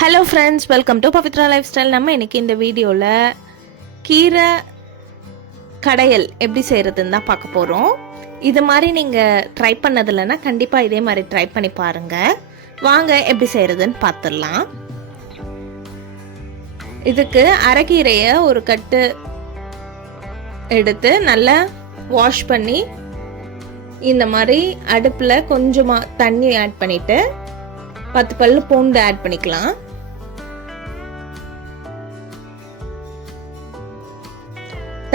Hello friends welcome to Pavithra lifestyle நம்ம இன்றைக்கி இந்த வீடியோவில் கீரை கடையல் எப்படி செய்கிறதுன்னு தான் பார்க்க போகிறோம் இது மாதிரி நீங்கள் ட்ரை பண்ணதில்லைன்னா கண்டிப்பாக இதே மாதிரி ட்ரை பண்ணி பாருங்கள் வாங்க எப்படி செய்கிறதுன்னு பார்த்துடலாம் இதுக்கு அரைக்கீரையை ஒரு கட்டு எடுத்து நல்லா வாஷ் பண்ணி இந்த மாதிரி அடுப்பில் கொஞ்சமாக தண்ணி ஆட் பண்ணிவிட்டு பத்து பல்லு பூண்டு ஆட் பண்ணிக்கலாம்.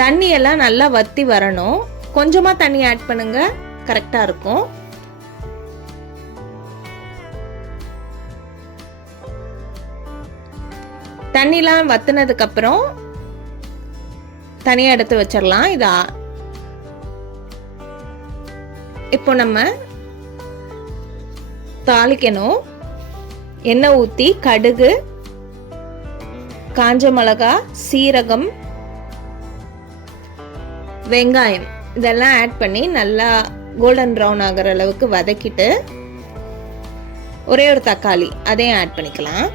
தண்ணி எல்லாம் நல்லா வத்தி வரணும். கொஞ்சமாக தண்ணி ஆட் பண்ணுங்க. கரெக்டாக இருக்கும். தண்ணிலாம் வத்தினதுக்கப்புறம் தனியாக எடுத்து வச்சிடலாம் இதா இப்போ நம்ம தாளிக்கணும். எண்ணெய் ஊற்றி கடுகு காஞ்ச மிளகா சீரகம் வெங்காயம் இதெல்லாம் ஆட் பண்ணி நல்லா கோல்டன் ப்ரௌன் ஆகிற அளவுக்கு வதக்கிட்டு ஒரே ஒரு தக்காளி அதையும் ஆட் பண்ணிக்கலாம்.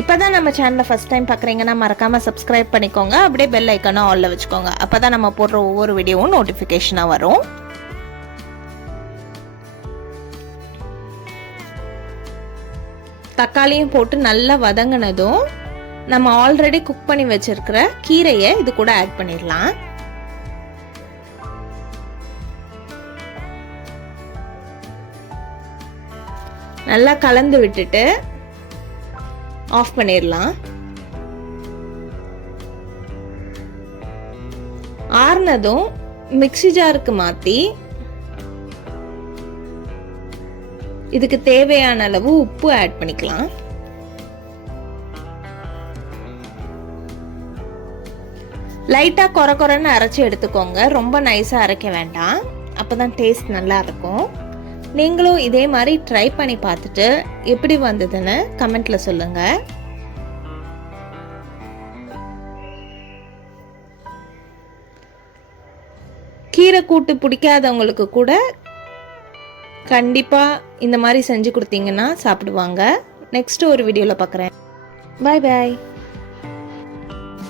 இப்போ தான் நம்ம சேனலை ஃபஸ்ட் டைம் பார்க்குறீங்கன்னா மறக்காமல் சப்ஸ்கிரைப் பண்ணிக்கோங்க. அப்படியே பெல் ஐக்கானும் ஆலில் வச்சுக்கோங்க. அப்போ தான் நம்ம போடுற ஒவ்வொரு வீடியோவும் நோட்டிஃபிகேஷனாக வரும். தக்காளியும் போட்டு நல்லா வதங்கினதும் நம்ம ஆல்ரெடி குக் பண்ணி வச்சிருக்கிற கீரையை இது கூட ஆட் பண்ணிடலாம். நல்லா கலந்து விட்டுட்டு ஆஃப் பண்ணிடலாம். ஆறுனதும் மிக்சி ஜாருக்கு மாற்றி இதுக்கு தேவையான அளவு உப்பு ஆட் பண்ணிக்கலாம். லைட்டாக குறை குறைன்னு அரைச்சி எடுத்துக்கோங்க. ரொம்ப நைஸாக அரைக்க வேண்டாம். அப்போ தான் டேஸ்ட் நல்லா இருக்கும். நீங்களும் இதே மாதிரி ட்ரை பண்ணி பார்த்துட்டு எப்படி வந்ததுன்னு கமெண்ட்டில் சொல்லுங்கள் கீரை கூட்டு பிடிக்காதவங்களுக்கு கூட கண்டிப்பாக இந்த மாதிரி செஞ்சு கொடுத்தீங்கன்னா சாப்பிடுவாங்க. நெக்ஸ்ட் ஒரு வீடியோவில் பார்க்குறேன் பாய் பாய்